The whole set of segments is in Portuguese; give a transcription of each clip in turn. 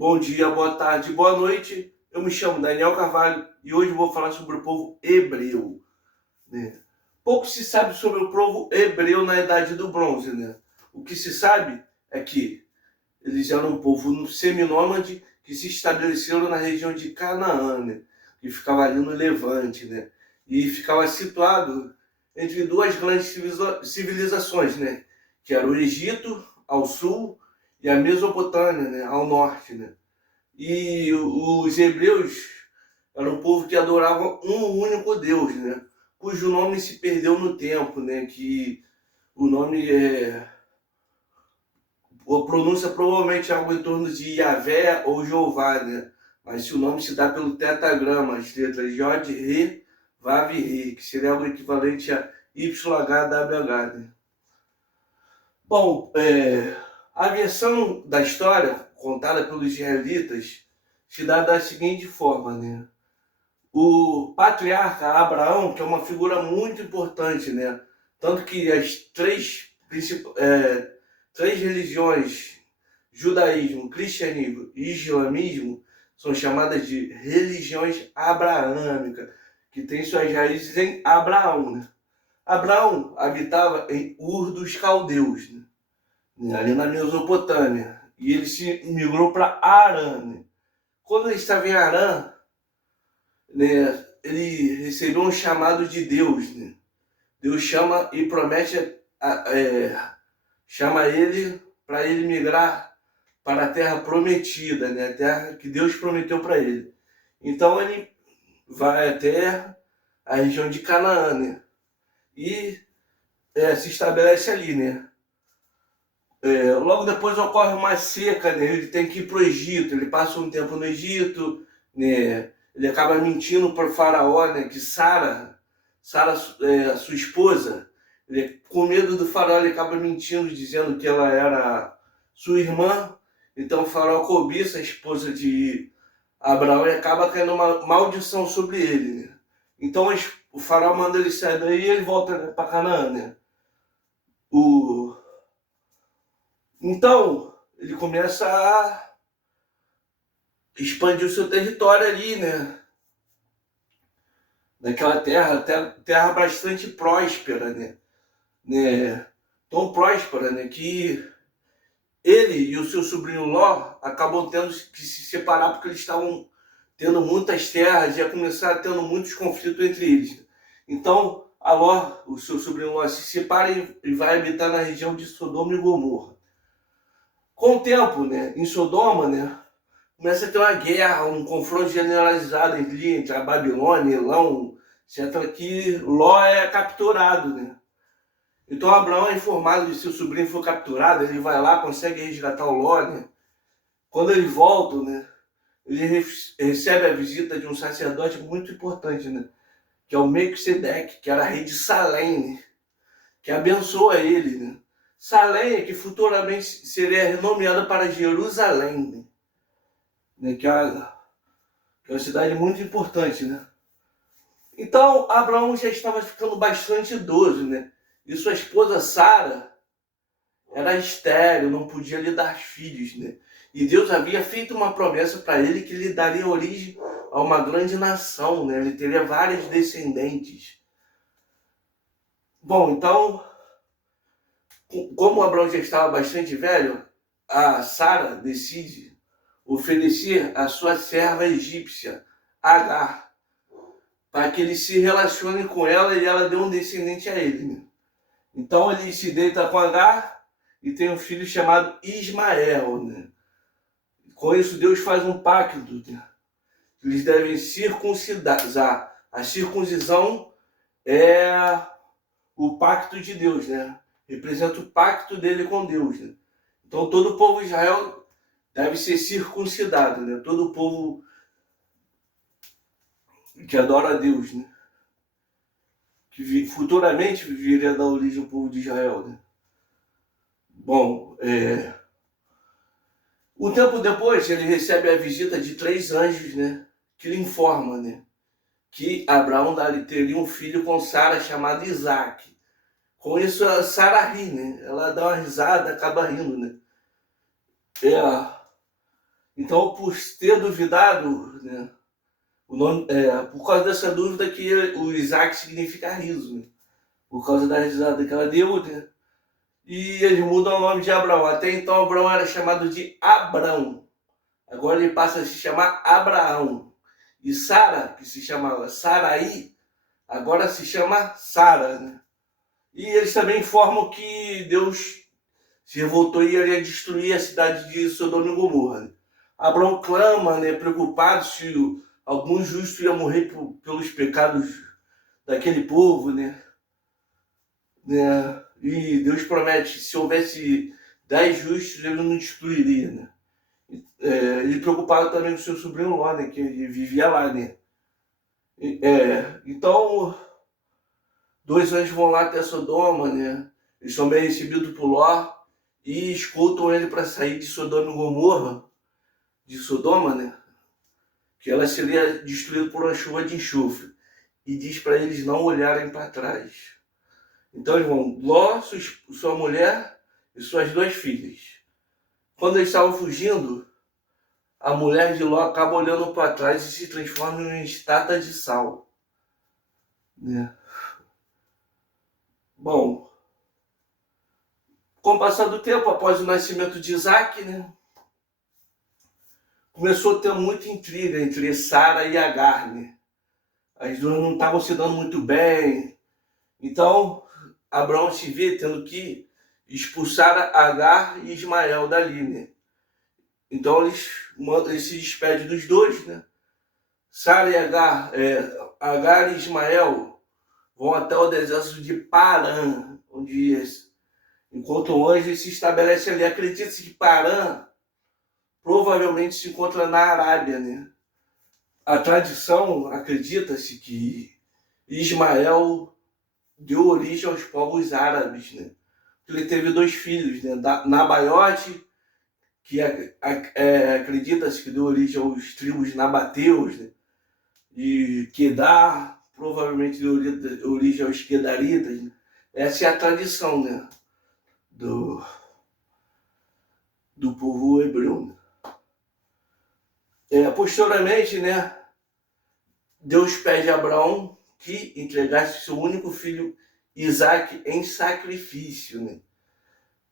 Bom dia, boa tarde, boa noite. Eu me chamo Daniel Carvalho e hoje vou falar sobre o povo hebreu, né? Pouco se sabe sobre o povo hebreu na Idade do Bronze, né? O que se sabe é que eles eram um povo seminômade que se estabeleceram na região de Canaã, né? Que ficava ali no Levante, né? E ficava situado entre duas grandes civilizações, né? Que era o Egito ao sul e a Mesopotâmia, né? Ao norte, né? E os hebreus eram um povo que adorava um único Deus, né? Cujo nome se perdeu no tempo, né? Que o nome a pronúncia provavelmente é algo em torno de Yahvé ou Jeová, né? Mas se o nome se dá pelo tetragrama, as letras Yod, Re, Vav e Re, que seria algo equivalente a YHWH, né? Bom, a versão da história contada pelos israelitas se dá da seguinte forma, né? O patriarca Abraão, que é uma figura muito importante, né? Tanto que as três religiões, judaísmo, cristianismo e islamismo, são chamadas de religiões abraâmicas, que têm suas raízes em Abraão, né? Abraão habitava em Ur dos Caldeus, né? Ali na Mesopotâmia, e ele se migrou para Arã, né? Quando ele estava em Arã, né, ele recebeu um chamado de Deus, né? Deus chama e promete, chama ele para ele migrar para a terra prometida, né? A terra que Deus prometeu para ele. Então ele vai até a região de Canaã, né? E se estabelece ali, né? Logo depois ocorre uma seca, né? Ele tem que ir para o Egito, ele passa um tempo no Egito, né? Ele acaba mentindo para o faraó, né? Que Sara, sua esposa, com medo do faraó, ele acaba mentindo, dizendo que ela era sua irmã. Então o faraó cobiça a esposa de Abraão e acaba caindo uma maldição sobre ele, né? Então o faraó manda ele sair daí e ele volta, né, para Canaã, né? O... Então ele começa a expandir o seu território ali, né? Naquela terra bastante próspera, né? Tão próspera, né? Que ele e o seu sobrinho Ló acabam tendo que se separar porque eles estavam tendo muitas terras e ia começar tendo muitos conflitos entre eles. Então, a Ló, o seu sobrinho Ló, se separa e vai habitar na região de Sodoma e Gomorra. Com o tempo, né? Em Sodoma, né? Começa a ter uma guerra, um confronto generalizado entre a Babilônia, Elão, etc., que Ló é capturado, né? Então Abraão é informado de que seu sobrinho foi capturado, ele vai lá, consegue resgatar o Ló, né? Quando ele volta, né? Ele recebe a visita de um sacerdote muito importante, né? Que é o Melquisedeque, que era rei de Salém, né? Que abençoa ele, né? Salém, que futuramente seria renomeada para Jerusalém, né? Que é uma cidade muito importante, né? Então, Abraão já estava ficando bastante idoso, né? E sua esposa Sara era estéril, não podia lhe dar filhos, né? E Deus havia feito uma promessa para ele que lhe daria origem a uma grande nação, né? Ele teria vários descendentes. Bom, então, como Abraão já estava bastante velho, a Sara decide oferecer a sua serva egípcia, Agar, para que ele se relacione com ela e ela dê um descendente a ele, né? Então ele se deita com Agar e tem um filho chamado Ismael, né? Com isso Deus faz um pacto, né? Eles devem circuncidar. A circuncisão é o pacto de Deus, né? Representa o pacto dele com Deus, né? Então todo o povo de Israel deve ser circuncidado, né? Todo o povo que adora a Deus, né? Que futuramente viria da origem do povo de Israel, né? Bom, um tempo depois ele recebe a visita de três anjos, né? Que lhe informam, né? Que Abraão teria um filho com Sara chamado Isaac. Com isso a Sara ri, né? Ela dá uma risada, acaba rindo, né? Então, por ter duvidado, né, por causa dessa dúvida que o Isaac significa riso, né, por causa da risada que ela deu, né, e eles mudam o nome de Abraão. Até então, Abraão era chamado de Abrão. Agora ele passa a se chamar Abraão. E Sara, que se chamava Saraí, agora se chama Sara, né? E eles também informam que Deus se revoltou e iria destruir a cidade de Sodoma e Gomorra, né? Abraão clama, né, preocupado se algum justo ia morrer pelos pecados daquele povo, né? E Deus promete, se houvesse 10 justos, ele não destruiria, né? Ele preocupado também com seu sobrinho Ló, né, que ele vivia lá, né? Então, dois anjos vão lá até Sodoma, né? Eles são bem recebidos por Ló e escutam ele para sair de Sodoma e Gomorra, de Sodoma, né? Que ela seria destruída por uma chuva de enxofre. E diz para eles não olharem para trás. Então eles vão, Ló, sua mulher e suas duas filhas. Quando eles estavam fugindo, a mulher de Ló acaba olhando para trás e se transforma em uma estátua de sal, né? Bom, com o passar do tempo, após o nascimento de Isaac, né, começou a ter muita intriga entre Sara e Agar, né? As duas não estavam se dando muito bem. Então, Abraão se vê tendo que expulsar Agar e Ismael dali, né? Então, eles se despedem dos dois, né? Sara e Agar e Ismael vão até o deserto de Parã, onde enquanto o anjo se estabelece ali. Acredita-se que Parã provavelmente se encontra na Arábia, né? A tradição acredita-se que Ismael deu origem aos povos árabes, né? Ele teve dois filhos, né? Nabaiote, que acredita-se que deu origem aos tribos nabateus, né? E Quedar, provavelmente deu origem aos quedaritas, né? Essa é a tradição, né? Do povo hebreu, né? Posteriormente, né, Deus pede a Abraão que entregasse seu único filho Isaac em sacrifício, né?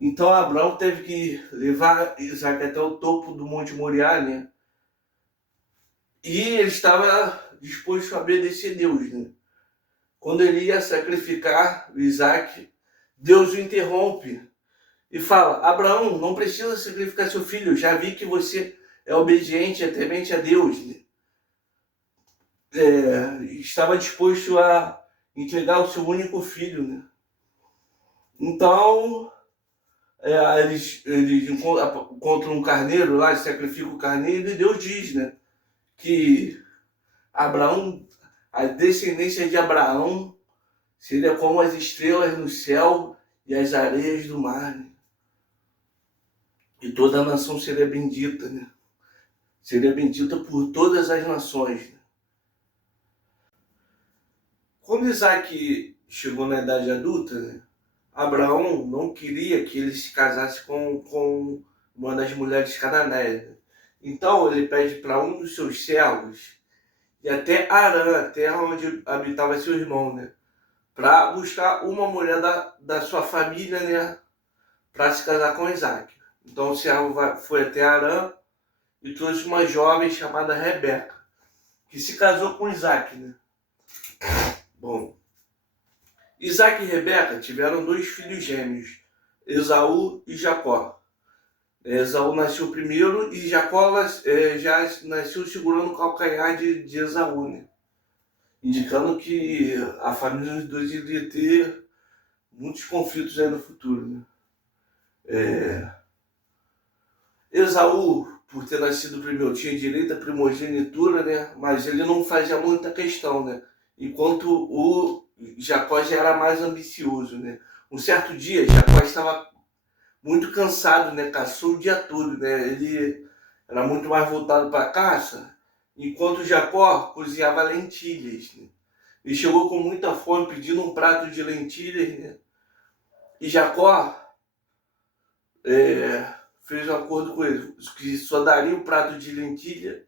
Então Abraão teve que levar Isaac até o topo do Monte Moriá, né? E ele estava disposto a obedecer a Deus, né? Quando ele ia sacrificar o Isaac, Deus o interrompe e fala: Abraão, não precisa sacrificar seu filho, já vi que você é obediente e temente a Deus, né? Estava disposto a entregar o seu único filho, né? Então, eles encontram um carneiro lá, sacrificam o carneiro, e Deus diz, né, que Abraão, a descendência de Abraão seria como as estrelas no céu e as areias do mar, né? E toda a nação seria bendita, né? Seria bendita por todas as nações, né? Quando Isaac chegou na idade adulta, né, Abraão não queria que ele se casasse com uma das mulheres cananeias, né? Então ele pede para um dos seus servos ir até Arã, a terra onde habitava seu irmão, né, para buscar uma mulher da sua família, né, para se casar com Isaac. Então o servo foi até Arã e trouxe uma jovem chamada Rebeca, que se casou com Isaac, né? Bom, Isaac e Rebeca tiveram dois filhos gêmeos, Esaú e Jacó. Esaú nasceu primeiro e Jacó já nasceu segurando o calcanhar de Esaú, né? Indicando que a família dos dois iria ter muitos conflitos aí no futuro, né? Esaú, por ter nascido primeiro, tinha direito à primogenitura, né? Mas ele não fazia muita questão, né? Enquanto o Jacó já era mais ambicioso, né? Um certo dia, Jacó estava muito cansado, né? Caçou o dia todo, né? Ele era muito mais voltado para a caça, enquanto Jacó cozinhava lentilhas, né? Ele chegou com muita fome, pedindo um prato de lentilhas, né? E Jacó fez um acordo com ele, que só daria o prato de lentilha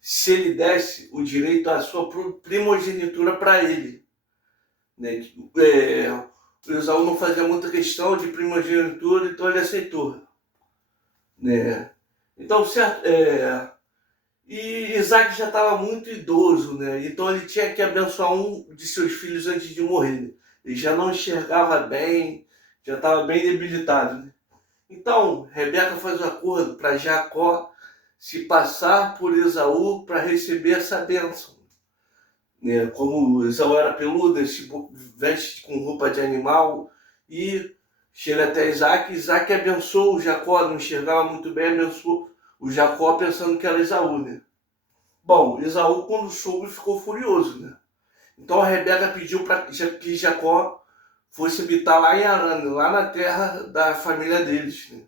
se ele desse o direito à sua primogenitura para ele. Né? O Esaú não fazia muita questão de primogenitura, então ele aceitou. Né? Então, certo, e Isaac já estava muito idoso, né? Então ele tinha que abençoar um de seus filhos antes de morrer. Né? Ele já não enxergava bem, já estava bem debilitado. Né? Então, Rebeca faz um acordo para Jacó se passar por Esaú para receber essa bênção. Né? Como Esaú era peludo, ele se veste com roupa de animal e chega até Isaac. Isaac abençoou o Jacó, não enxergava muito bem, abençoou o Jacó pensando que era Esaú. Né? Bom, Esaú, quando soube, ficou furioso. Né? Então a Rebeca pediu para que Jacó fosse habitar lá em Harã, lá na terra da família deles, né?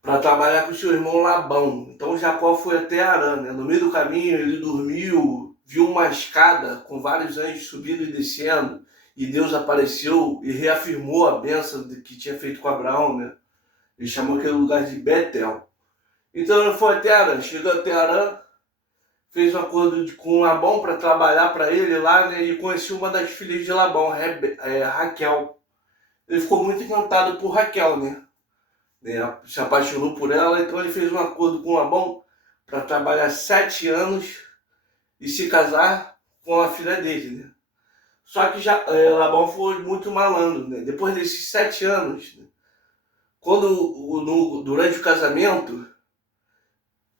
Para trabalhar com seu irmão Labão. Então Jacó foi até Harã. Né? No meio do caminho ele dormiu, viu uma escada com vários anjos subindo e descendo, e Deus apareceu e reafirmou a bênção que tinha feito com Abraão. Né? Ele chamou aquele lugar de Betel. Então ele foi até Harã, chegou até Harã, fez um acordo com Labão para trabalhar para ele lá, né? E conheceu uma das filhas de Labão, Raquel. Ele ficou muito encantado por Raquel, né? Se apaixonou por ela, então ele fez um acordo com Labão para trabalhar 7 anos e se casar com a filha dele, né? Só que Labão foi muito malandro, né? Depois desses 7 anos, né? Durante o casamento,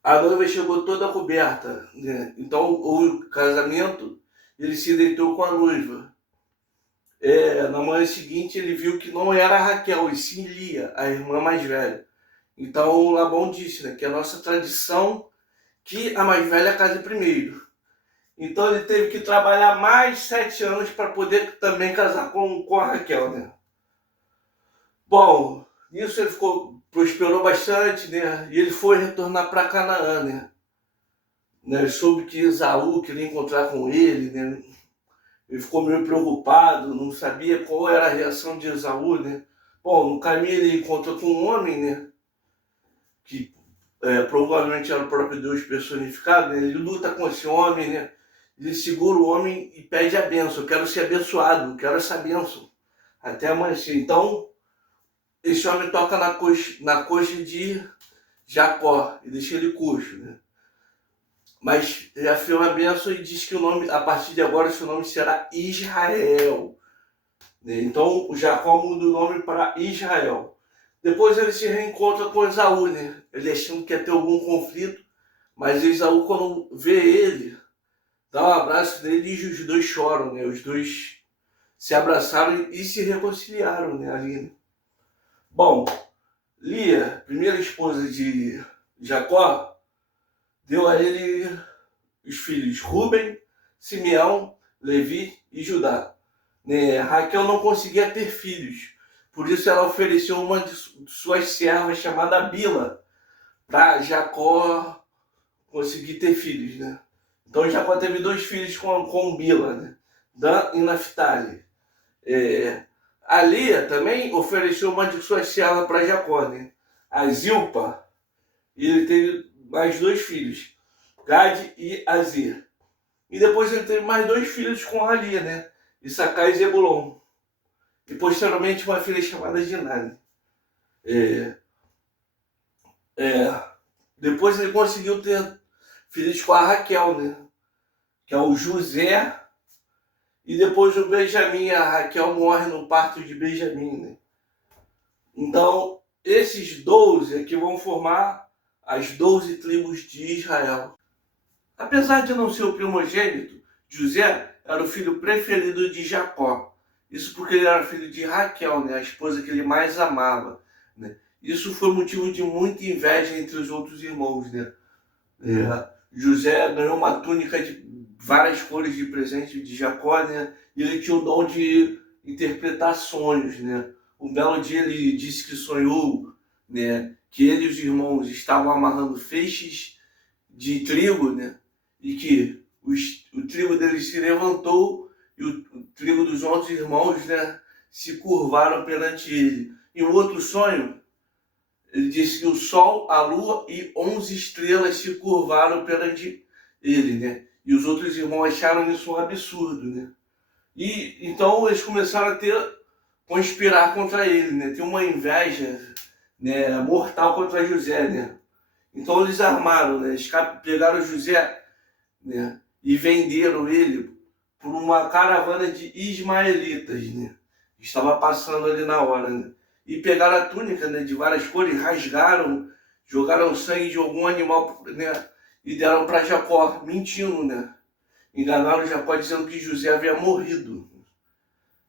a noiva chegou toda coberta, né? Então o casamento, ele se deitou com a noiva. Na manhã seguinte ele viu que não era Raquel, e sim Lia, a irmã mais velha. Então Labão disse, né, que é a nossa tradição que a mais velha case primeiro. Então ele teve que trabalhar mais 7 anos para poder também casar com a Raquel, né? Bom, nisso ele prosperou bastante, né? E ele foi retornar para Canaã, né? Ele soube que Esaú queria encontrar com ele, né? Ele ficou meio preocupado, não sabia qual era a reação de Esaú, né? Bom, no caminho ele encontrou com um homem, né? Que provavelmente era o próprio Deus personificado, né? Ele luta com esse homem, né? Ele segura o homem e pede a bênção. Eu quero ser abençoado, eu quero essa bênção até amanhecer. Então, esse homem toca na coxa de Jacó e deixa ele coxo, né? Mas ele afirma a bênção e diz que o nome, a partir de agora, seu nome será Israel. Né? Então, o Jacó muda o nome para Israel. Depois ele se reencontra com Esaú, né? Ele achando que ia ter algum conflito, mas Esaú, quando vê ele, dá um abraço nele e os dois choram, né? Os dois se abraçaram e se reconciliaram, né? Ali, né? Bom, Lia, primeira esposa de Jacó, deu a ele os filhos Ruben, Simeão, Levi e Judá. Né? Raquel não conseguia ter filhos, por isso ela ofereceu uma de suas servas chamada Bila para Jacó conseguir ter filhos. Né? Então Jacó teve 2 filhos com Bila, né? Dan e Naphtali. A Lia também ofereceu uma de suas servas para Jacó, né? A Zilpa. E ele teve mais 2 filhos, Gade e Azer. E depois ele teve mais 2 filhos com a Lia, né? Issacar e Zebulon. E posteriormente uma filha chamada Dinah. Depois ele conseguiu ter filhos com a Raquel, né? Que é o José. E depois o Benjamim. A Raquel morre no parto de Benjamim, né? Então, esses 12 é que vão formar as 12 tribos de Israel. Apesar de não ser o primogênito, José era o filho preferido de Jacó. Isso porque ele era filho de Raquel, né? A esposa que ele mais amava. Né? Isso foi motivo de muita inveja entre os outros irmãos. Né? José ganhou uma túnica de várias cores de presente de Jacó, né? E ele tinha o dom de interpretar sonhos. Né? Um belo dia ele disse que sonhou, né, que ele e os irmãos estavam amarrando feixes de trigo, né, e que o trigo deles se levantou e o trigo dos outros irmãos, né, se curvaram perante ele. E o outro sonho, ele disse que o Sol, a Lua e 11 estrelas se curvaram perante ele, né? E os outros irmãos acharam isso um absurdo, né? E então eles começaram a conspirar contra ele, né? Ter uma inveja, né, mortal contra José, né? Então eles armaram, né? Eles pegaram José, né, e venderam ele por uma caravana de ismaelitas, né? Estava passando ali na hora, né? E pegaram a túnica, né, de várias cores, rasgaram, jogaram sangue de algum animal, né, e deram para Jacó, mentindo, né? Enganaram Jacó dizendo que José havia morrido,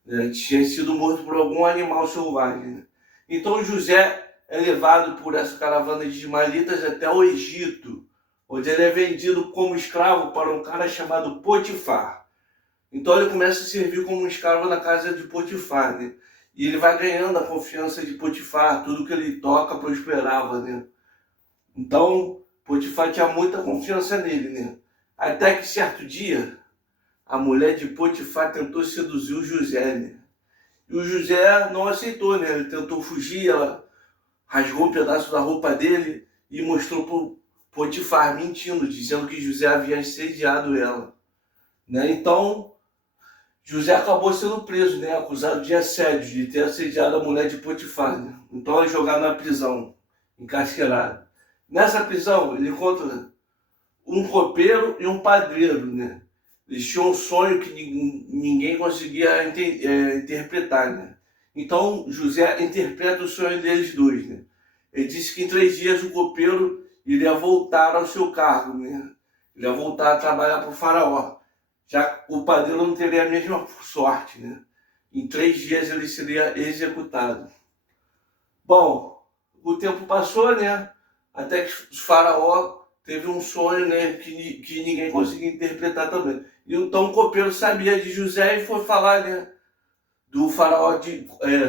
né? Tinha sido morto por algum animal selvagem, né? Então José é levado por essa caravana de ismaelitas até o Egito, onde ele é vendido como escravo para um cara chamado Potifar. Então ele começa a servir como um escravo na casa de Potifar, né? E ele vai ganhando a confiança de Potifar, tudo que ele toca prosperava, né? Então Potifar tinha muita confiança nele, né? Até que certo dia a mulher de Potifar tentou seduzir o José, né? E o José não aceitou, né? Ele tentou fugir, ela rasgou um pedaço da roupa dele e mostrou para Potifar, mentindo, dizendo que José havia assediado ela, né? Então José acabou sendo preso, né? Acusado de assédio, de ter assediado a mulher de Potifar, né? Então é jogado na prisão, encarcerado. Nessa prisão ele encontra um copeiro e um padreiro, né? Eles tinham um sonho que ninguém conseguia interpretar, né? Então José interpreta o sonho deles dois, né? Ele disse que em 3 dias o copeiro iria voltar ao seu cargo, né? Ele ia voltar a trabalhar para o faraó. Já o padeiro não teria a mesma sorte, né? Em 3 dias ele seria executado. Bom, o tempo passou, né? Até que o faraó teve um sonho, né, que ninguém conseguia interpretar também. E então o copeiro sabia de José e foi falar, né, do faraó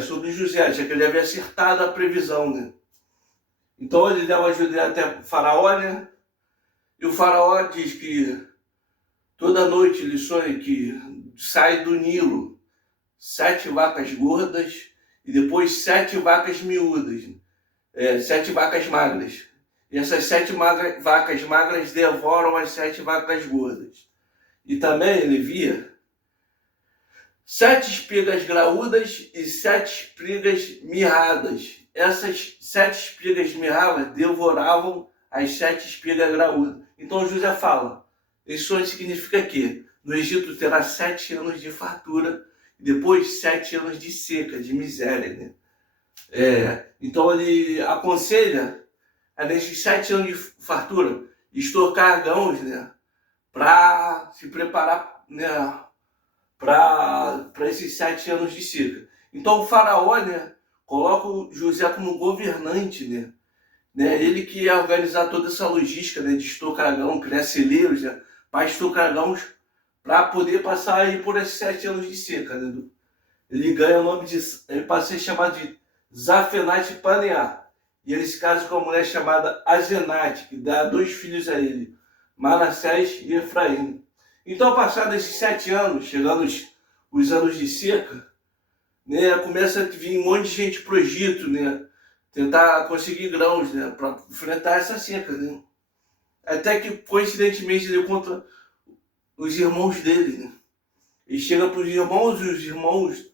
sobre José, já que ele havia acertado a previsão, né? Então ele leva José até o faraó, né? E o faraó diz que toda noite ele sonha que sai do Nilo 7 vacas gordas e depois 7 vacas miúdas, 7 vacas magras. E essas 7 vacas magras devoram as 7 vacas gordas. E também ele via 7 espigas graúdas e 7 espigas mirradas. Essas 7 espigas mirradas devoravam as 7 espigas graúdas. Então José fala, esse sonho significa que no Egito terá 7 anos de fartura e depois 7 anos de seca, de miséria, né? Então ele aconselha nesses 7 anos de fartura estocar grãos, né, para se preparar, né, para esses 7 anos de seca. Então o faraó, né, coloca o José como governante, né, ele que ia organizar toda essa logística, né, de estocar grão, criar celeiros, né, para estocar grãos, para poder passar aí por esses 7 anos de seca, né? Ele ganha o nome ele passa a ser chamado de Zafenate Paneá. E ele se casa com uma mulher chamada Azenate, que dá 2 filhos a ele, Manassés e Efraim. Então, passados esses 7 anos, chegando os anos de seca, né, começa a vir um monte de gente para o Egito, né, tentar conseguir grãos, né, para enfrentar essa seca, né. Até que, coincidentemente, ele encontra os irmãos dele, né. Ele chega para os irmãos e os irmãos,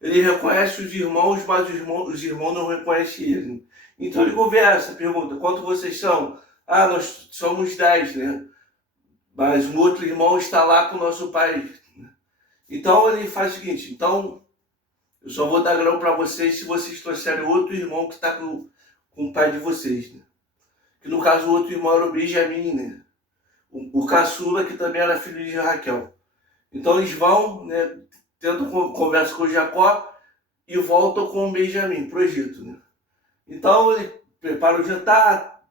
ele reconhece os irmãos, mas os irmãos não reconhecem ele. Então ele conversa, pergunta, quantos vocês são? Ah, nós somos 10, né? Mas um outro irmão está lá com o nosso pai. Então ele faz o seguinte, então eu só vou dar grão para vocês se vocês trouxerem outro irmão que está com o pai de vocês, né? Que no caso o outro irmão era o Benjamim, né? O caçula, que também era filho de Raquel. Então eles vão, né, tentam conversa com Jacó e voltam com o Benjamim para o Egito, né? Então ele prepara o jantar,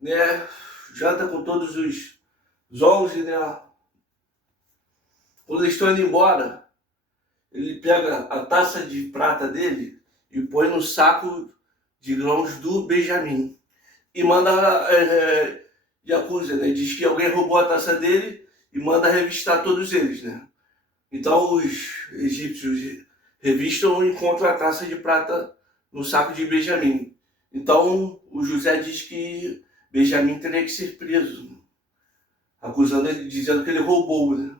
né? Janta com todos os 11, né? Quando eles estão indo embora, ele pega a taça de prata dele e põe no saco de grãos do Benjamim e manda e acusa, né? Diz que alguém roubou a taça dele e manda revistar todos eles, né? Então os egípcios revistam e encontram a taça de prata no saco de Benjamim. Então, o José diz que Benjamim teria que ser preso, né? Acusando ele, dizendo que ele roubou, né?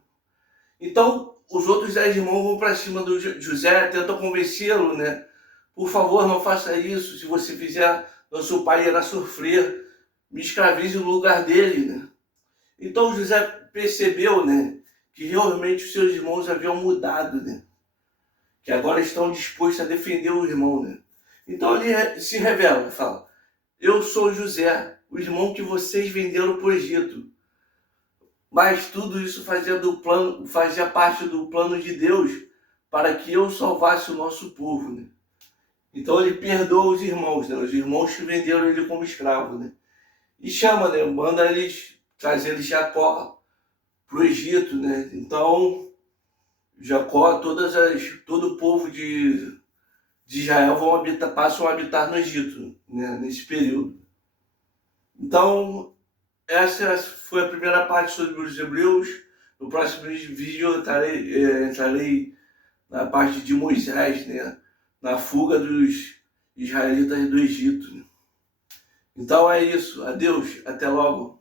Então, os outros 10 irmãos vão para cima do José, tentam convencê-lo, né? Por favor, não faça isso. Se você fizer, nosso pai irá sofrer. Me escravize no lugar dele, né? Então, José percebeu, né, que realmente os seus irmãos haviam mudado, né? Que agora estão dispostos a defender o irmão, né? Então, ele se revela, fala: eu sou José, o irmão que vocês venderam para o Egito. Mas tudo isso fazia parte do plano de Deus para que eu salvasse o nosso povo, né? Então ele perdoa os irmãos, né? Os irmãos que venderam ele como escravo, né? E chama, né? Manda eles trazer Jacó para o Egito, né? Então Jacó, todo o povo de Israel passam a habitar no Egito, né? Nesse período. Então essa foi a primeira parte sobre os hebreus. No próximo vídeo eu entrarei na parte de Moisés, né? Na fuga dos israelitas do Egito, né? Então é isso. Adeus. Até logo.